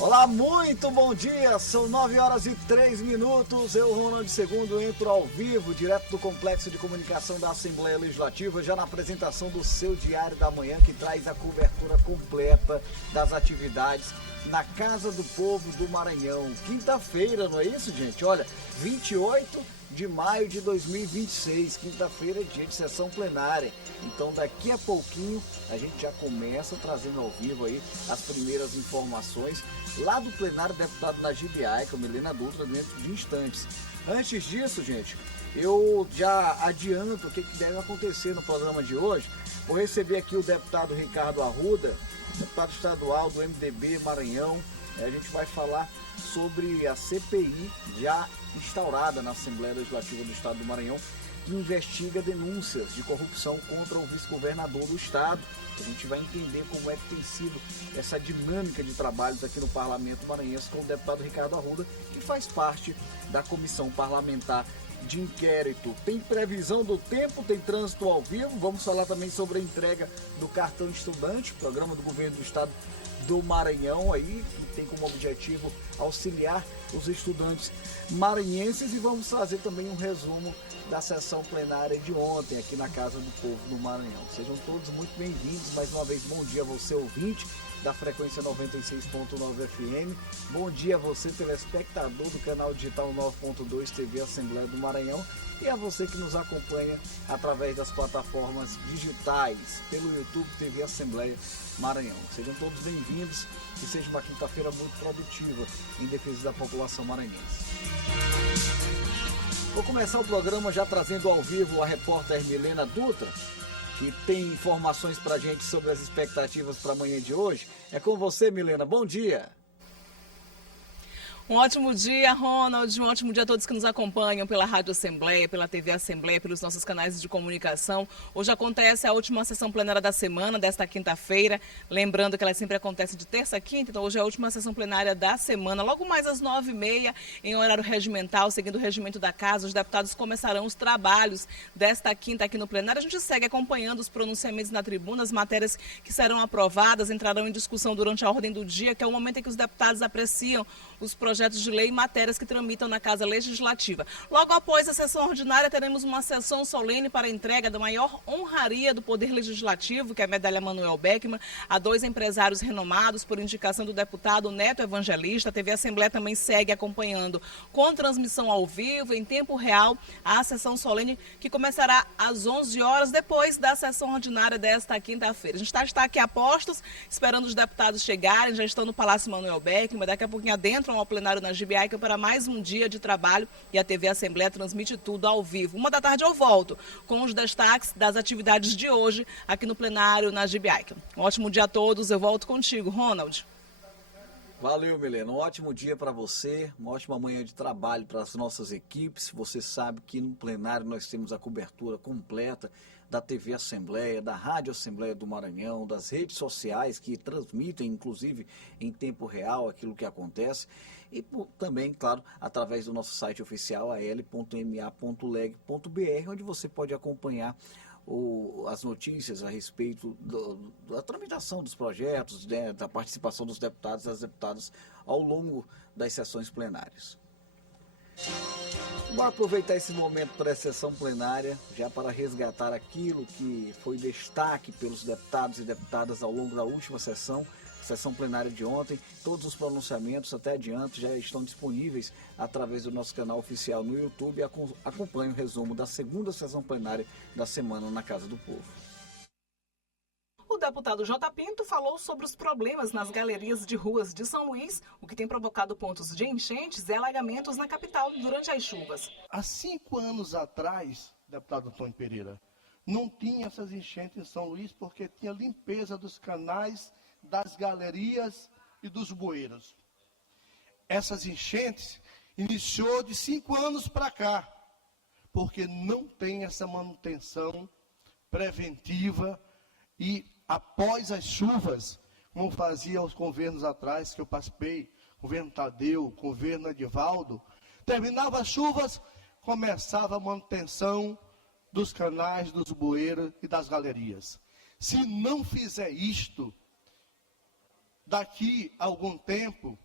Olá, muito bom dia, são 9h03. Eu, Ronald II, entro ao vivo, direto do Complexo de Comunicação da Assembleia Legislativa, já na apresentação do seu Diário da Manhã, que traz a cobertura completa das atividades na Casa do Povo do Maranhão. Quinta-feira, não é isso, gente? Olha, 28 de maio de 2026, quinta-feira é dia de sessão plenária. Então daqui a pouquinho a gente já começa trazendo ao vivo aí as primeiras informações lá do plenário deputado Najib Aica, Milena Dutra, dentro de instantes. Antes disso, gente, eu já adianto o que deve acontecer no programa de hoje. Vou receber aqui o deputado Ricardo Arruda, deputado estadual do MDB Maranhão. A gente vai falar sobre a CPI já instaurada na Assembleia Legislativa do Estado do Maranhão, que investiga denúncias de corrupção contra o vice-governador do Estado. A gente vai entender como é que tem sido essa dinâmica de trabalhos aqui no Parlamento Maranhense com o deputado Ricardo Arruda, que faz parte da Comissão Parlamentar de Inquérito. Tem previsão do tempo, tem trânsito ao vivo. Vamos falar também sobre a entrega do cartão estudante, programa do governo do Estado do Maranhão aí, que tem como objetivo auxiliar os estudantes maranhenses, e vamos trazer também um resumo da sessão plenária de ontem aqui na Casa do Povo do Maranhão. Sejam todos muito bem-vindos. Mais uma vez, bom dia a você, ouvinte da frequência 96.9 FM. Bom dia a você, telespectador do canal digital 9.2 TV Assembleia do Maranhão, e a você que nos acompanha através das plataformas digitais, pelo YouTube TV Assembleia Maranhão. Sejam todos bem-vindos, que seja uma quinta-feira muito produtiva em defesa da população maranhense. Vou começar o programa já trazendo ao vivo a repórter Milena Dutra, que tem informações para a gente sobre as expectativas para amanhã de hoje. É com você, Milena. Bom dia. Um ótimo dia, Ronald, um ótimo dia a todos que nos acompanham pela Rádio Assembleia, pela TV Assembleia, pelos nossos canais de comunicação. Hoje acontece a última sessão plenária da semana, desta quinta-feira. Lembrando que ela sempre acontece de terça a quinta, então hoje é a última sessão plenária da semana. Logo mais às 9h30, em horário regimental, seguindo o regimento da casa, os deputados começarão os trabalhos desta quinta aqui no plenário. A gente segue acompanhando os pronunciamentos na tribuna, as matérias que serão aprovadas, entrarão em discussão durante a ordem do dia, que é o momento em que os deputados apreciam os projetos de lei e matérias que tramitam na Casa Legislativa. Logo após a sessão ordinária, teremos uma sessão solene para a entrega da maior honraria do Poder Legislativo, que é a Medalha Manuel Beckmann, a dois empresários renomados por indicação do deputado Neto Evangelista. A TV Assembleia também segue acompanhando com transmissão ao vivo, em tempo real, a sessão solene, que começará às 11 horas, depois da sessão ordinária desta quinta-feira. A gente está aqui a postos, esperando os deputados chegarem, já estão no Palácio Manuel Beckmann, daqui a pouquinho adentram ao plenário Najib Aica para mais um dia de trabalho, e a TV Assembleia transmite tudo ao vivo. 13h eu volto com os destaques das atividades de hoje aqui no plenário Najib Aica. Um ótimo dia a todos, eu volto contigo, Ronald. Valeu, Milena. Um ótimo dia para você, uma ótima manhã de trabalho para as nossas equipes. Você sabe que no plenário nós temos a cobertura completa da TV Assembleia, da Rádio Assembleia do Maranhão, das redes sociais que transmitem, inclusive, em tempo real aquilo que acontece. E também, claro, através do nosso site oficial, al.ma.leg.br, onde você pode acompanhar as notícias a respeito da tramitação dos projetos, né, da participação dos deputados e das deputadas ao longo das sessões plenárias. Bora aproveitar esse momento para a sessão plenária, já para resgatar aquilo que foi destaque pelos deputados e deputadas ao longo da última sessão plenária de ontem. Todos os pronunciamentos, até adiante, já estão disponíveis através do nosso canal oficial no YouTube. Acompanhe o resumo da segunda sessão plenária da semana na Casa do Povo. O deputado J. Pinto falou sobre os problemas nas galerias de ruas de São Luís, o que tem provocado pontos de enchentes e alagamentos na capital durante as chuvas. Há 5 anos atrás, deputado Antônio Pereira, não tinha essas enchentes em São Luís porque tinha limpeza dos canais, das galerias e dos bueiros. Essas enchentes iniciou de 5 anos para cá, porque não tem essa manutenção preventiva e após as chuvas, como fazia os governos atrás, que eu participei, governo Tadeu, governo Edivaldo, terminava as chuvas, começava a manutenção dos canais, dos bueiros e das galerias. Se não fizer isto, daqui a algum tempo,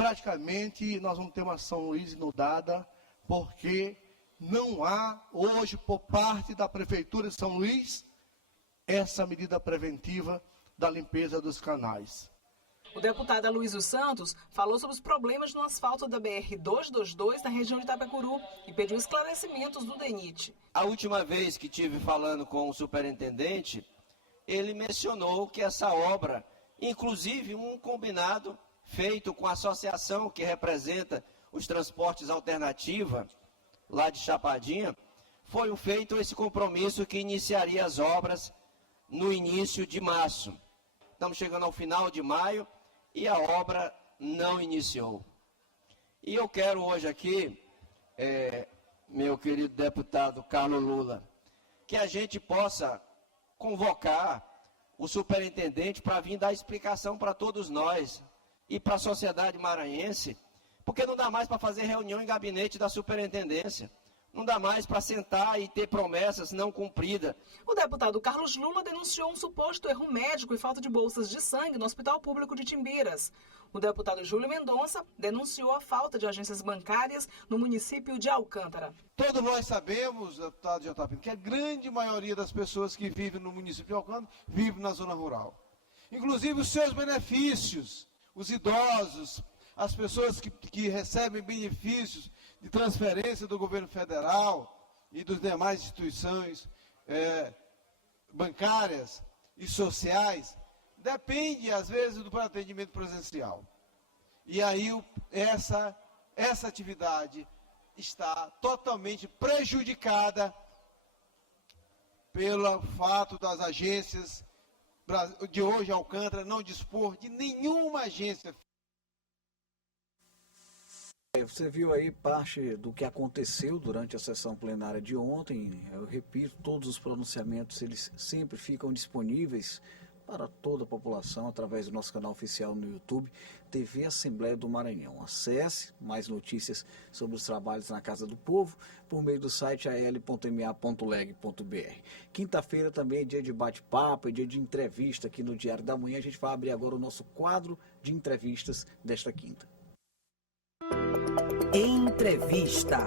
praticamente nós vamos ter uma São Luís inundada, porque não há hoje, por parte da Prefeitura de São Luís, essa medida preventiva da limpeza dos canais. O deputado Aloysio Santos falou sobre os problemas no asfalto da BR-222 na região de Itapecuru e pediu esclarecimentos do DENIT. A última vez que tive falando com o superintendente, ele mencionou que essa obra, inclusive um combinado feito com a associação que representa os transportes alternativa, lá de Chapadinha, foi feito esse compromisso que iniciaria as obras no início de março. Estamos chegando ao final de maio e a obra não iniciou. E eu quero hoje aqui, meu querido deputado Carlos Lula, que a gente possa convocar o superintendente para vir dar explicação para todos nós e para a sociedade maranhense, porque não dá mais para fazer reunião em gabinete da superintendência. Não dá mais para sentar e ter promessas não cumpridas. O deputado Carlos Lula denunciou um suposto erro médico e falta de bolsas de sangue no Hospital Público de Timbiras. O deputado Júlio Mendonça denunciou a falta de agências bancárias no município de Alcântara. Todos nós sabemos, deputado Jotapino, que a grande maioria das pessoas que vivem no município de Alcântara vivem na zona rural. Inclusive os seus benefícios, os idosos, as pessoas que recebem benefícios de transferência do governo federal e das demais instituições bancárias e sociais, depende, às vezes, do atendimento presencial. E aí essa atividade está totalmente prejudicada pelo fato das agências de hoje, Alcântara, não dispor de nenhuma agência. Você viu aí parte do que aconteceu durante a sessão plenária de ontem. Eu repito, todos os pronunciamentos eles sempre ficam disponíveis para toda a população através do nosso canal oficial no YouTube, TV Assembleia do Maranhão. Acesse mais notícias sobre os trabalhos na Casa do Povo por meio do site al.ma.leg.br. Quinta-feira também é dia de bate-papo, é dia de entrevista aqui no Diário da Manhã. A gente vai abrir agora o nosso quadro de entrevistas desta quinta. Entrevista.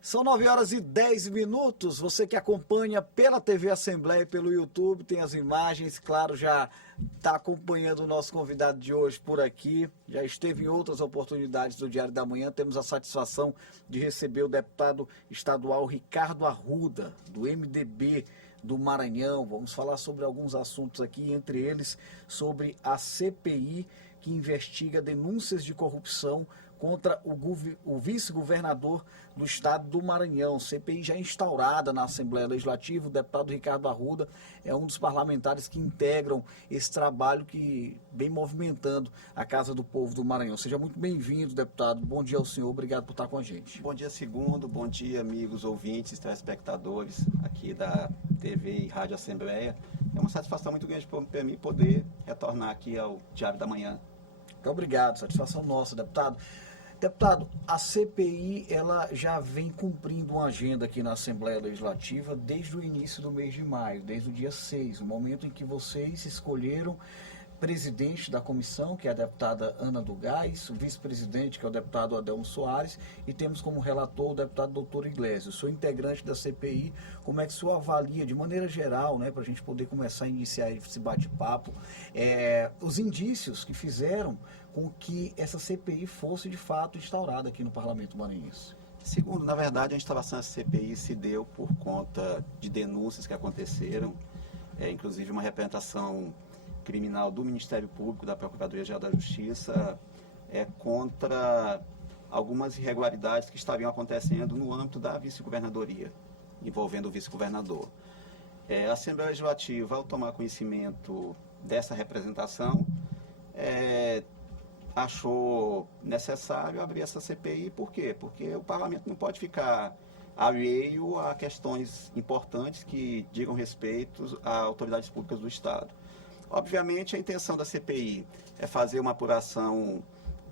São 9h10. Você que acompanha pela TV Assembleia e pelo YouTube, tem as imagens, claro, já está acompanhando o nosso convidado de hoje por aqui. Já esteve em outras oportunidades do Diário da Manhã. Temos a satisfação de receber o deputado estadual Ricardo Arruda, do MDB do Maranhão. Vamos falar sobre alguns assuntos aqui, entre eles sobre a CPI que investiga denúncias de corrupção contra o vice-governador do estado do Maranhão. CPI já instaurada na Assembleia Legislativa. O deputado Ricardo Arruda é um dos parlamentares que integram esse trabalho que vem movimentando a Casa do Povo do Maranhão. Seja muito bem-vindo, deputado. Bom dia ao senhor. Obrigado por estar com a gente. Bom dia, segundo. Bom dia, amigos ouvintes, telespectadores aqui da TV e Rádio Assembleia. É uma satisfação muito grande para mim poder retornar aqui ao Diário da Manhã. Muito obrigado. Satisfação nossa, deputado. Deputado, a CPI ela já vem cumprindo uma agenda aqui na Assembleia Legislativa desde o início do mês de maio, desde o dia 6, o momento em que vocês escolheram presidente da comissão, que é a deputada Ana do Gás, o vice-presidente, que é o deputado Adelmo Soares, e temos como relator o deputado doutor Iglesias. Sou integrante da CPI. Como é que o senhor avalia, de maneira geral, né, para a gente poder começar a iniciar esse bate-papo, os indícios que fizeram com que essa CPI fosse, de fato, instaurada aqui no Parlamento Maranhense? Segundo, na verdade, a instalação da CPI se deu por conta de denúncias que aconteceram, inclusive uma representação criminal do Ministério Público, da Procuradoria-Geral da Justiça, contra algumas irregularidades que estariam acontecendo no âmbito da vice-governadoria, envolvendo o vice-governador. A Assembleia Legislativa, ao tomar conhecimento dessa representação, achou necessário abrir essa CPI. Por quê? Porque o parlamento não pode ficar alheio a questões importantes que digam respeito a autoridades públicas do Estado. Obviamente, a intenção da CPI é fazer uma apuração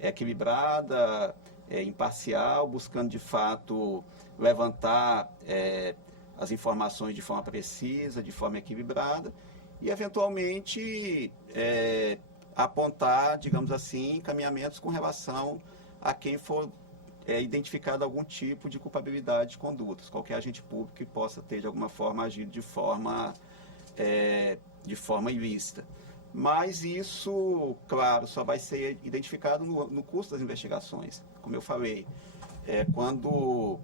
equilibrada, imparcial, buscando, de fato, levantar as informações de forma precisa, de forma equilibrada, e, eventualmente, apontar, digamos assim, encaminhamentos com relação a quem for identificado algum tipo de culpabilidade de condutas, qualquer agente público que possa ter, de alguma forma, agido de forma ilícita. Mas isso, claro, só vai ser identificado no curso das investigações. Como eu falei, quando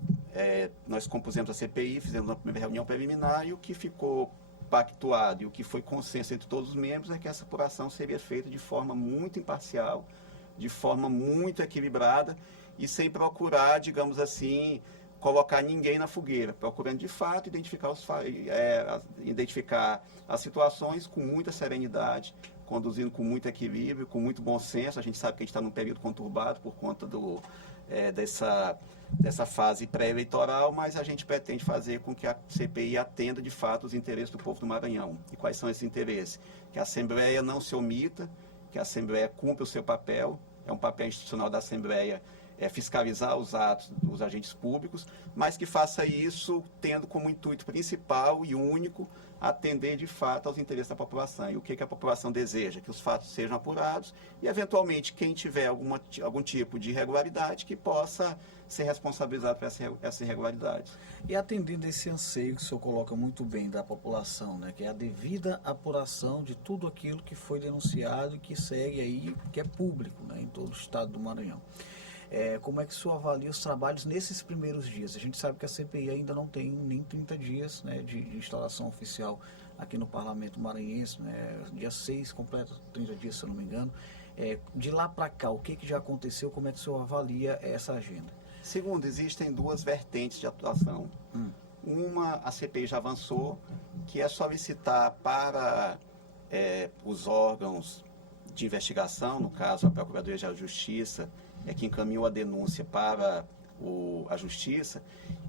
nós compusemos a CPI, fizemos uma primeira reunião preliminar, e o que ficou pactuado e o que foi consenso entre todos os membros é que essa apuração seria feita de forma muito imparcial, de forma muito equilibrada e sem procurar, digamos assim, colocar ninguém na fogueira, procurando de fato identificar as situações com muita serenidade, conduzindo com muito equilíbrio, com muito bom senso. A gente sabe que a gente está num período conturbado por conta dessa fase pré-eleitoral, mas a gente pretende fazer com que a CPI atenda de fato os interesses do povo do Maranhão. E quais são esses interesses? Que a Assembleia não se omita, que a Assembleia cumpra o seu papel, é um papel institucional da Assembleia fiscalizar os atos dos agentes públicos, mas que faça isso tendo como intuito principal e único atender de fato aos interesses da população. E o que a população deseja? Que os fatos sejam apurados e, eventualmente, quem tiver algum tipo de irregularidade que possa ser responsabilizado por essa irregularidade. E atendendo esse anseio que o senhor coloca muito bem da população, né, que é a devida apuração de tudo aquilo que foi denunciado e que segue aí, que é público, né, em todo o estado do Maranhão. Como é que o senhor avalia os trabalhos nesses primeiros dias? A gente sabe que a CPI ainda não tem nem 30 dias, né, de instalação oficial aqui no Parlamento Maranhense, né, dia 6, completa 30 dias, se eu não me engano. De lá para cá, o que já aconteceu? Como é que o senhor avalia essa agenda? Segundo, existem duas vertentes de atuação. Uma, a CPI já avançou, que é solicitar para os órgãos de investigação, no caso a Procuradoria-Geral de Justiça, que encaminhou a denúncia para a Justiça,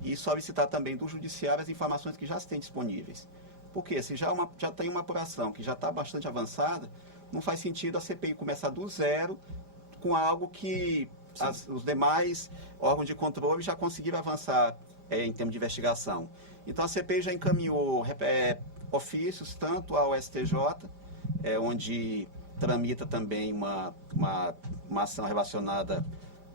e solicitar também do Judiciário as informações que já têm disponíveis. Porque se já tem uma apuração que já está bastante avançada, não faz sentido a CPI começar do zero com algo que os demais órgãos de controle já conseguiram avançar em termos de investigação. Então a CPI já encaminhou ofícios tanto ao STJ, onde tramita também uma ação relacionada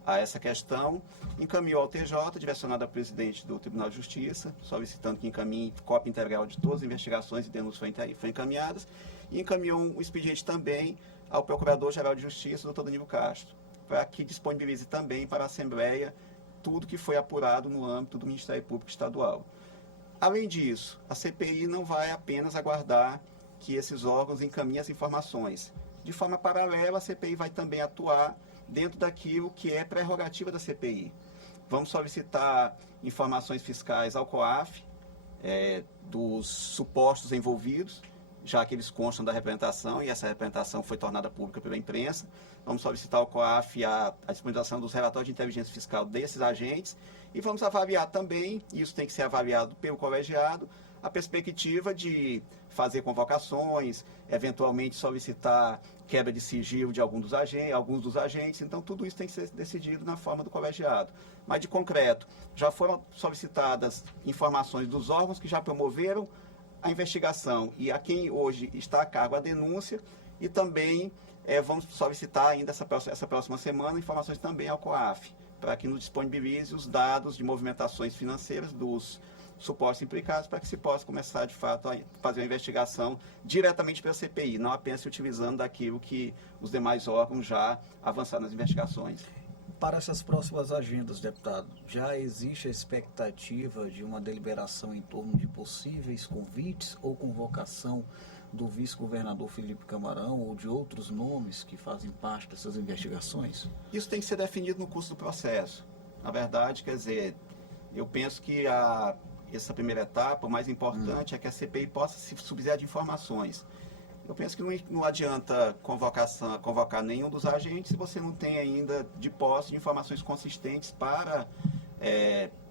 a essa questão, encaminhou ao TJ, direcionado ao presidente do Tribunal de Justiça, solicitando que encaminhe cópia integral de todas as investigações e denúncias foram encaminhadas, e encaminhou um expediente também ao Procurador-Geral de Justiça, Dr. Danilo Castro, para que disponibilize também para a Assembleia tudo que foi apurado no âmbito do Ministério Público Estadual. Além disso, a CPI não vai apenas aguardar que esses órgãos encaminhem as informações. De forma paralela, a CPI vai também atuar dentro daquilo que é prerrogativa da CPI. Vamos solicitar informações fiscais ao COAF, dos supostos envolvidos, já que eles constam da representação, e essa representação foi tornada pública pela imprensa. Vamos solicitar ao COAF a disponibilização dos relatórios de inteligência fiscal desses agentes, e vamos avaliar também, e isso tem que ser avaliado pelo colegiado, a perspectiva de fazer convocações, eventualmente solicitar quebra de sigilo de alguns dos agentes. Então, tudo isso tem que ser decidido na forma do colegiado. Mas, de concreto, já foram solicitadas informações dos órgãos que já promoveram a investigação e a quem hoje está a cargo a denúncia, e também vamos solicitar ainda essa próxima semana informações também ao COAF, para que nos disponibilize os dados de movimentações financeiras dos supostos implicados, para que se possa começar, de fato, a fazer uma investigação diretamente pela CPI, não apenas se utilizando daquilo que os demais órgãos já avançaram nas investigações. Para essas próximas agendas, deputado, já existe a expectativa de uma deliberação em torno de possíveis convites ou convocação do vice-governador Felipe Camarão ou de outros nomes que fazem parte dessas investigações? Isso tem que ser definido no curso do processo. Na verdade, quer dizer, eu penso que essa primeira etapa, o mais importante é que a CPI possa se subsidiar de informações. Eu penso que não adianta convocar nenhum dos agentes se você não tem ainda de posse de informações consistentes para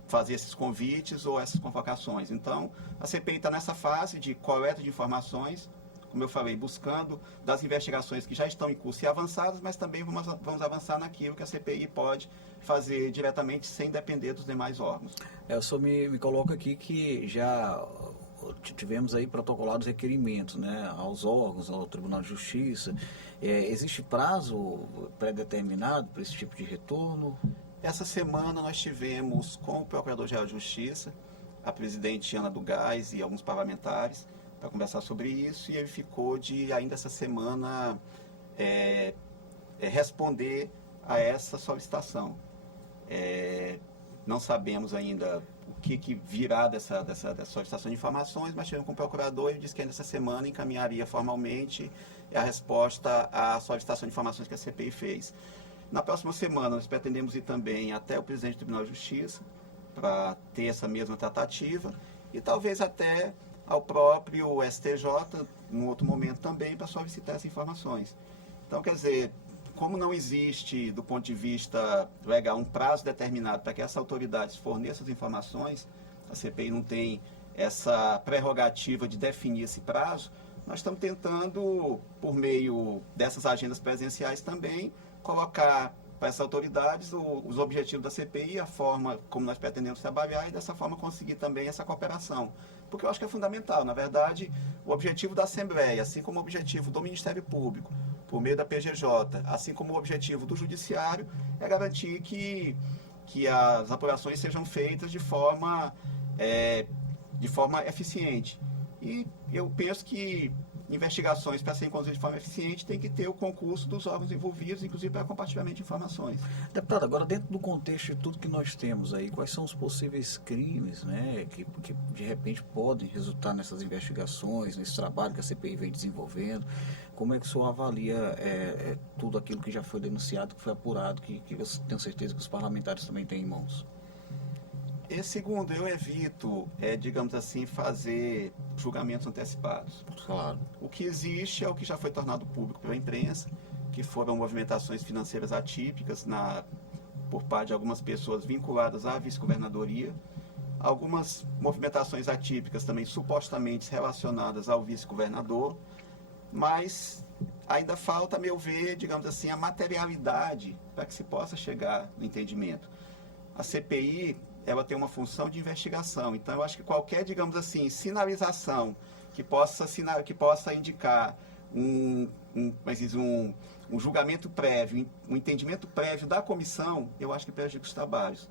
fazer esses convites ou essas convocações. Então, a CPI está nessa fase de coleta de informações, como eu falei, buscando das investigações que já estão em curso e avançadas, mas também vamos avançar naquilo que a CPI pode fazer diretamente sem depender dos demais órgãos. Eu só me coloco aqui que já tivemos aí protocolados requerimentos, né, aos órgãos, ao Tribunal de Justiça. Existe prazo pré-determinado para esse tipo de retorno? Essa semana nós tivemos com o Procurador-Geral de Justiça, a presidente Ana do Gás e alguns parlamentares para conversar sobre isso, e ele ficou de ainda essa semana responder a essa solicitação. Não sabemos ainda o que virá dessa solicitação de informações, mas tivemos com o procurador e ele disse que ainda essa semana encaminharia formalmente a resposta à solicitação de informações que a CPI fez. Na próxima semana nós pretendemos ir também até o presidente do Tribunal de Justiça para ter essa mesma tratativa e talvez até ao próprio STJ, num outro momento também, para solicitar essas informações. Então, quer dizer, como não existe, do ponto de vista legal, um prazo determinado para que essas autoridades forneçam as informações, a CPI não tem essa prerrogativa de definir esse prazo, nós estamos tentando, por meio dessas agendas presenciais também, colocar para essas autoridades os objetivos da CPI, a forma como nós pretendemos trabalhar e dessa forma conseguir também essa cooperação. Porque eu acho que é fundamental, na verdade, o objetivo da Assembleia, assim como o objetivo do Ministério Público, por meio da PGJ, assim como o objetivo do Judiciário, é garantir que as apurações sejam feitas de forma eficiente. E eu penso que investigações, para serem conduzidas de forma eficiente, tem que ter o concurso dos órgãos envolvidos, inclusive para compartilhamento de informações. Deputado, agora dentro do contexto de tudo que nós temos aí, quais são os possíveis crimes, né, que de repente podem resultar nessas investigações, nesse trabalho que a CPI vem desenvolvendo? Como é que o senhor avalia tudo aquilo que já foi denunciado, que foi apurado, que eu tenho certeza que os parlamentares também têm em mãos? Segundo, eu evito, digamos assim, fazer julgamentos antecipados. Claro. O que existe é o que já foi tornado público pela imprensa, que foram movimentações financeiras atípicas por parte de algumas pessoas vinculadas à vice-governadoria, algumas movimentações atípicas também supostamente relacionadas ao vice-governador, mas ainda falta, a meu ver, digamos assim, a materialidade para que se possa chegar no entendimento. A CPI, ela tem uma função de investigação, então eu acho que qualquer, digamos assim, sinalização que possa indicar um julgamento prévio, um entendimento prévio da comissão, eu acho que prejudica os trabalhos.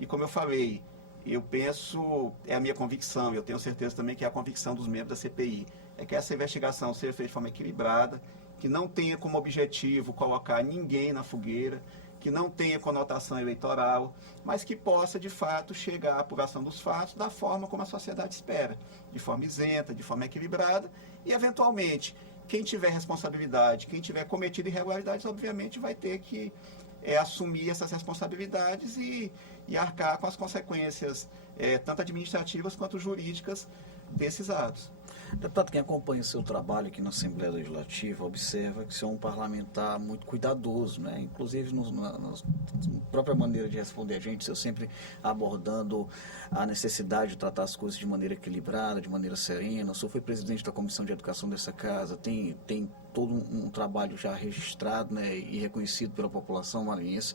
E como eu falei, eu penso, é a minha convicção, eu tenho certeza também que é a convicção dos membros da CPI, é que essa investigação seja feita de forma equilibrada, que não tenha como objetivo colocar ninguém na fogueira, que não tenha conotação eleitoral, mas que possa, de fato, chegar à apuração dos fatos da forma como a sociedade espera, de forma isenta, de forma equilibrada, e, eventualmente, quem tiver responsabilidade, quem tiver cometido irregularidades, obviamente vai ter que assumir essas responsabilidades e arcar com as consequências, tanto administrativas quanto jurídicas, desses atos. Deputado, quem acompanha o seu trabalho aqui na Assembleia Legislativa observa que o senhor é um parlamentar muito cuidadoso, né? Inclusive na própria maneira de responder a gente, o senhor sempre abordando a necessidade de tratar as coisas de maneira equilibrada, de maneira serena. O senhor foi presidente da Comissão de Educação dessa casa, tem todo um trabalho já registrado, né, e reconhecido pela população maranhense.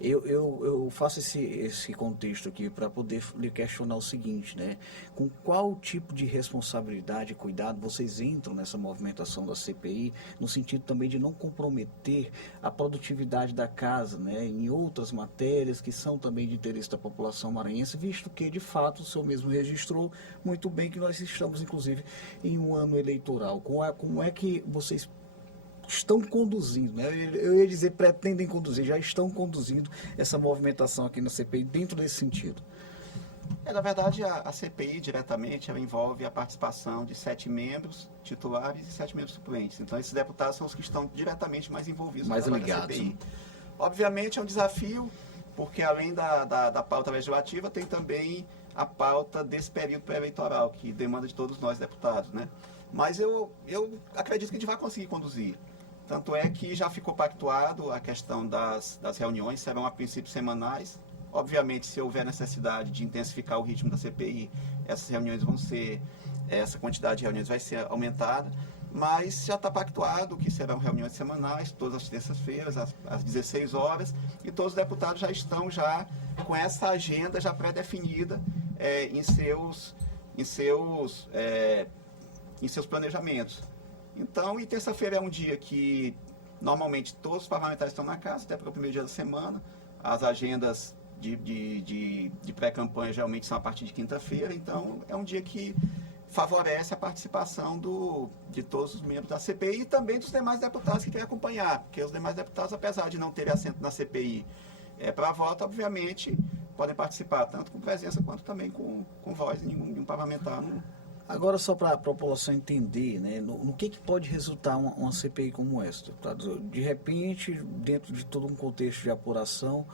Eu faço esse contexto aqui para poder lhe questionar o seguinte, né? Com qual tipo de responsabilidade e cuidado vocês entram nessa movimentação da CPI, no sentido também de não comprometer a produtividade da casa, né, em outras matérias que são também de interesse da população maranhense, visto que, de fato, o senhor mesmo registrou muito bem que nós estamos, inclusive, em um ano eleitoral. Como é que vocês estão conduzindo, né? Eu ia dizer pretendem conduzir, já estão conduzindo essa movimentação aqui na CPI dentro desse sentido? Na verdade, a CPI diretamente ela envolve a participação de 7 membros titulares e 7 membros suplentes. Então, esses deputados são os que estão diretamente mais envolvidos mais no trabalho da CPI. Obviamente, é um desafio, porque além da pauta legislativa, tem também a pauta desse período pré-eleitoral, que demanda de todos nós, deputados, né? Mas eu acredito que a gente vai conseguir conduzir. Tanto é que já ficou pactuado a questão das reuniões, serão a princípio semanais. Obviamente, se houver necessidade de intensificar o ritmo da CPI, essa quantidade de reuniões vai ser aumentada, mas já está pactuado que serão reuniões semanais, todas as terças-feiras, às 16 horas, e todos os deputados já estão com essa agenda já pré-definida em seus em seus planejamentos. Então, e terça-feira é um dia que normalmente todos os parlamentares estão na casa, até para o primeiro dia da semana. As agendas de pré-campanha geralmente são a partir de quinta-feira, então é um dia que favorece a participação de todos os membros da CPI e também dos demais deputados que querem acompanhar, porque os demais deputados, apesar de não terem assento na CPI para voto, obviamente podem participar, tanto com presença quanto também com voz, nenhum parlamentar. Agora, só para a população entender, né, no que pode resultar uma CPI como essa, deputado? De repente, dentro de todo um contexto de apuração,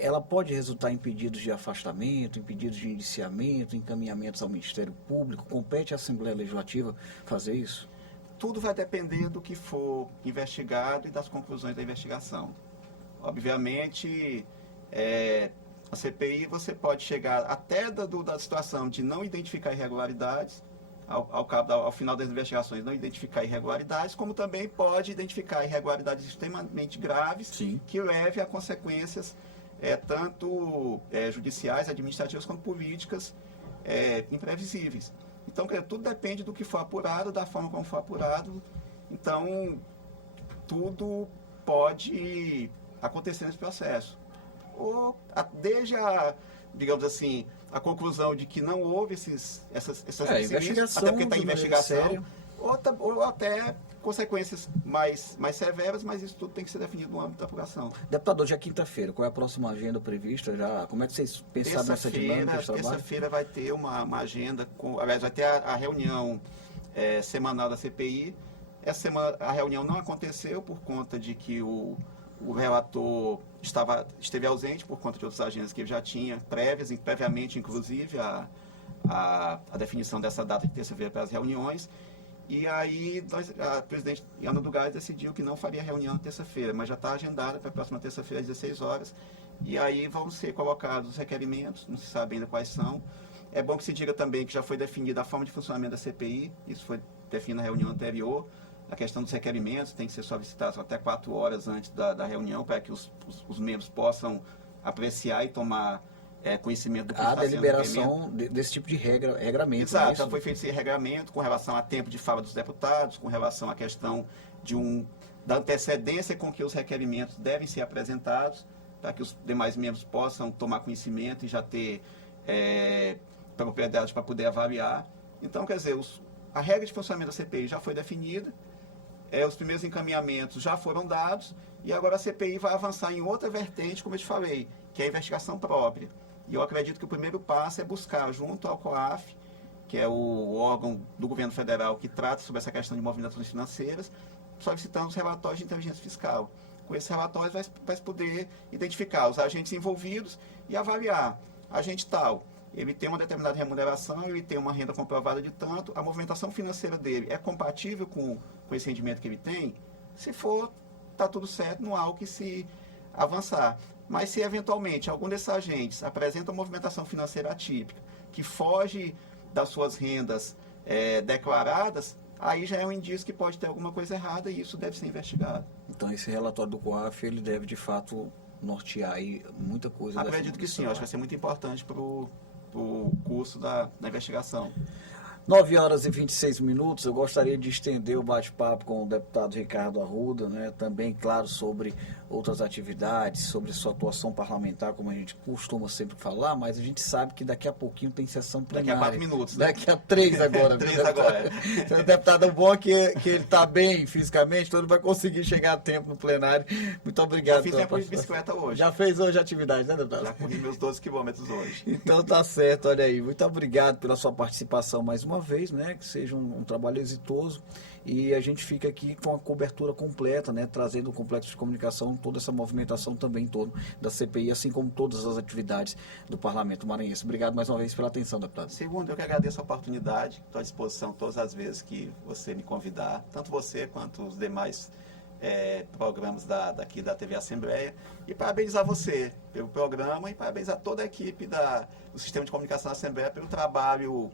ela pode resultar em pedidos de afastamento, em pedidos de indiciamento, encaminhamentos ao Ministério Público? Compete à Assembleia Legislativa fazer isso? Tudo vai depender do que for investigado e das conclusões da investigação. Obviamente, a CPI você pode chegar até da situação de não identificar irregularidades, ao final das investigações não identificar irregularidades, como também pode identificar irregularidades extremamente graves. Sim. Que leve a consequências tanto judiciais, administrativas, quanto políticas imprevisíveis. Então, tudo depende do que for apurado, da forma como for apurado. Então, tudo pode acontecer nesse processo. Ou desde digamos assim, a conclusão de que não houve essas investigação, até porque está em investigação, sério. ou até consequências mais severas, mas isso tudo tem que ser definido no âmbito da apuração. Deputado, hoje é quinta-feira, qual é a próxima agenda prevista? Como é que vocês pensaram nessa dinâmica de trabalho? Terça-feira vai ter uma agenda, aliás, vai ter a reunião semanal da CPI. Essa semana a reunião não aconteceu por conta de que o relator esteve ausente por conta de outras agendas que ele já tinha previamente, inclusive, a definição dessa data de terça-feira para as reuniões. E aí a presidente Ana do Gás decidiu que não faria reunião na terça-feira, mas já está agendada para a próxima terça-feira às 16 horas. E aí vão ser colocados os requerimentos, não se sabe ainda quais são. É bom que se diga também que já foi definida a forma de funcionamento da CPI, isso foi definido na reunião anterior. A questão dos requerimentos tem que ser solicitados até 4 horas antes da reunião, para que os membros possam apreciar e tomar conhecimento do que está sendo deliberação desse tipo de regramento. Exato, então foi feito esse regramento com relação a tempo de fala dos deputados, com relação à questão da antecedência com que os requerimentos devem ser apresentados, para que os demais membros possam tomar conhecimento e já ter propriedade para poder avaliar. Então, quer dizer, a regra de funcionamento da CPI já foi definida, os primeiros encaminhamentos já foram dados, e agora a CPI vai avançar em outra vertente, como eu te falei, que é a investigação própria. E eu acredito que o primeiro passo é buscar, junto ao COAF, que é o órgão do governo federal que trata sobre essa questão de movimentações financeiras, solicitando os relatórios de inteligência fiscal. Com esses relatórios vai poder identificar os agentes envolvidos e avaliar. Agente tal, ele tem uma determinada remuneração, ele tem uma renda comprovada de tanto, a movimentação financeira dele é compatível com esse rendimento que ele tem? Se for, está tudo certo, não há o que se avançar. Mas se eventualmente algum desses agentes apresenta uma movimentação financeira atípica, que foge das suas rendas declaradas, aí já é um indício que pode ter alguma coisa errada e isso deve ser investigado. Então esse relatório do COAF, ele deve de fato nortear aí muita coisa. Acredito que sim, eu acho que vai ser muito importante para o curso da investigação. 9 horas e 26 minutos, eu gostaria de estender o bate-papo com o deputado Ricardo Arruda, né? Também, claro, sobre outras atividades, sobre sua atuação parlamentar, como a gente costuma sempre falar, mas a gente sabe que daqui a pouquinho tem sessão plenária. Daqui a 4 minutos, né? Daqui a 3 agora. 3 agora. O deputado, é bom que ele está bem fisicamente, então ele vai conseguir chegar a tempo no plenário. Muito obrigado. Eu fiz tempo de bicicleta hoje. Já fez hoje a atividade, né, deputado? Já corri meus 12 quilômetros hoje. Então tá certo, olha aí. Muito obrigado pela sua participação mais uma vez, né? Que seja um trabalho exitoso e a gente fica aqui com a cobertura completa, né? Trazendo o complexo de comunicação, toda essa movimentação também em torno da CPI, assim como todas as atividades do Parlamento Maranhense. Obrigado mais uma vez pela atenção, deputado. Segundo, eu que agradeço a oportunidade, estou à disposição todas as vezes que você me convidar, tanto você quanto os demais programas daqui da TV Assembleia, e parabenizar você pelo programa e parabenizar toda a equipe do Sistema de Comunicação da Assembleia pelo trabalho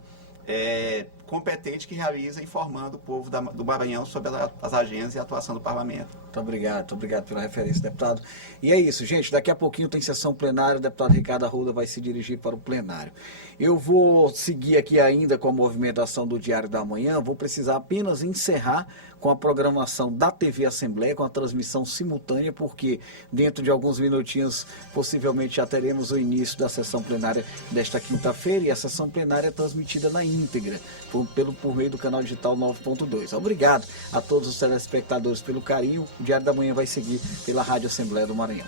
competente que realiza informando o povo do Maranhão sobre as agendas e a atuação do parlamento. Muito obrigado pela referência, deputado. E é isso, gente, daqui a pouquinho tem sessão plenária, o deputado Ricardo Arruda vai se dirigir para o plenário. Eu vou seguir aqui ainda com a movimentação do Diário da Manhã, vou precisar apenas encerrar com a programação da TV Assembleia, com a transmissão simultânea, porque dentro de alguns minutinhos, possivelmente já teremos o início da sessão plenária desta quinta-feira, e a sessão plenária é transmitida na íntegra, por meio do canal digital 9.2. Obrigado a todos os telespectadores pelo carinho. O Diário da Manhã vai seguir pela Rádio Assembleia do Maranhão.